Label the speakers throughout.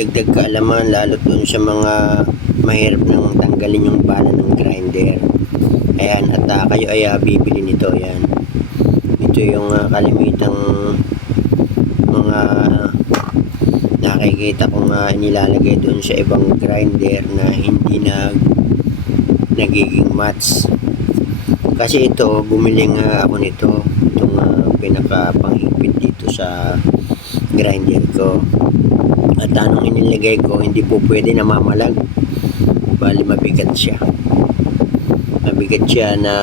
Speaker 1: dagdag kaalaman lalo dun sa mga mahirap nang tanggalin yung bala ng grinder. Ayan, at ah, kayo ay ah, bibili nito. Ayan. Ito yung uh, kalimitang mga nakikita kong uh, nilalagay doon sa ibang grinder na hindi na nagiging match. Kasi ito, bumili nga ako nito. Itong uh, pinaka-panghigpit dito sa grinder ko. At anong inilagay ko, hindi po pwede na mamalag. Bali mabigat siya. Mabigat siya na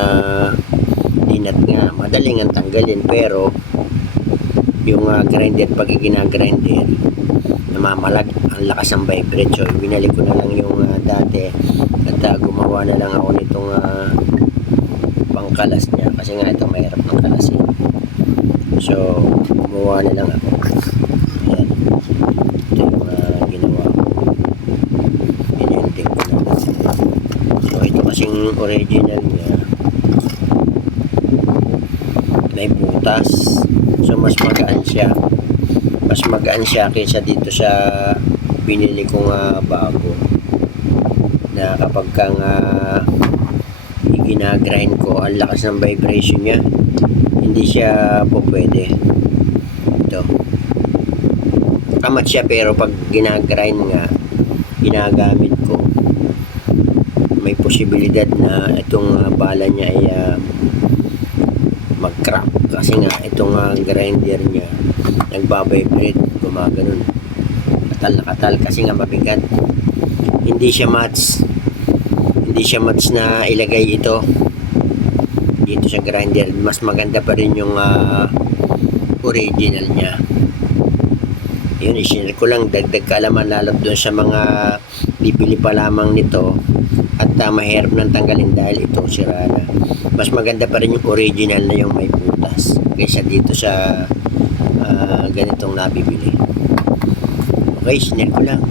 Speaker 1: dinat nga. Madaling ang tanggalin pero yung uh, grinder pag ginagrinder namamalag ang lakas ng vibrate so binalik ko na lang yung uh, dati at uh, gumawa na lang ako nitong uh, pangkalas niya kasi nga ito mahirap ng kalasin so gumawa na lang ako ayan ito yung uh, ginawa ko inending ko na so kasing original niya. May butas. So mas magaan siya. Mas magaan siya kaysa dito sa binili ko nga bago. Na kapag ka nga ginagrind ko ang lakas ng vibration niya hindi siya po pwede. Ito. Kamat siya pero pag ginagrind nga ginagamit ko may posibilidad na itong uh, bala niya ay uh, mag-crack. Kasi nga itong uh, grinder niya nagbabibrate gumaganon. Katal na katal kasi nga mabigat. Hindi siya match hindi siya match na ilagay ito. Dito sa grinder mas maganda pa rin yung uh, original niya yun isinil ko lang dagdag kaalaman lalo doon sa mga bibili pa lamang nito. At uh, mahirap nang tanggalin dahil ito sira na. Mas maganda pa rin yung original na yung may butas kaysa dito sa ah, ganitong nabibili. Okay sinil ko lang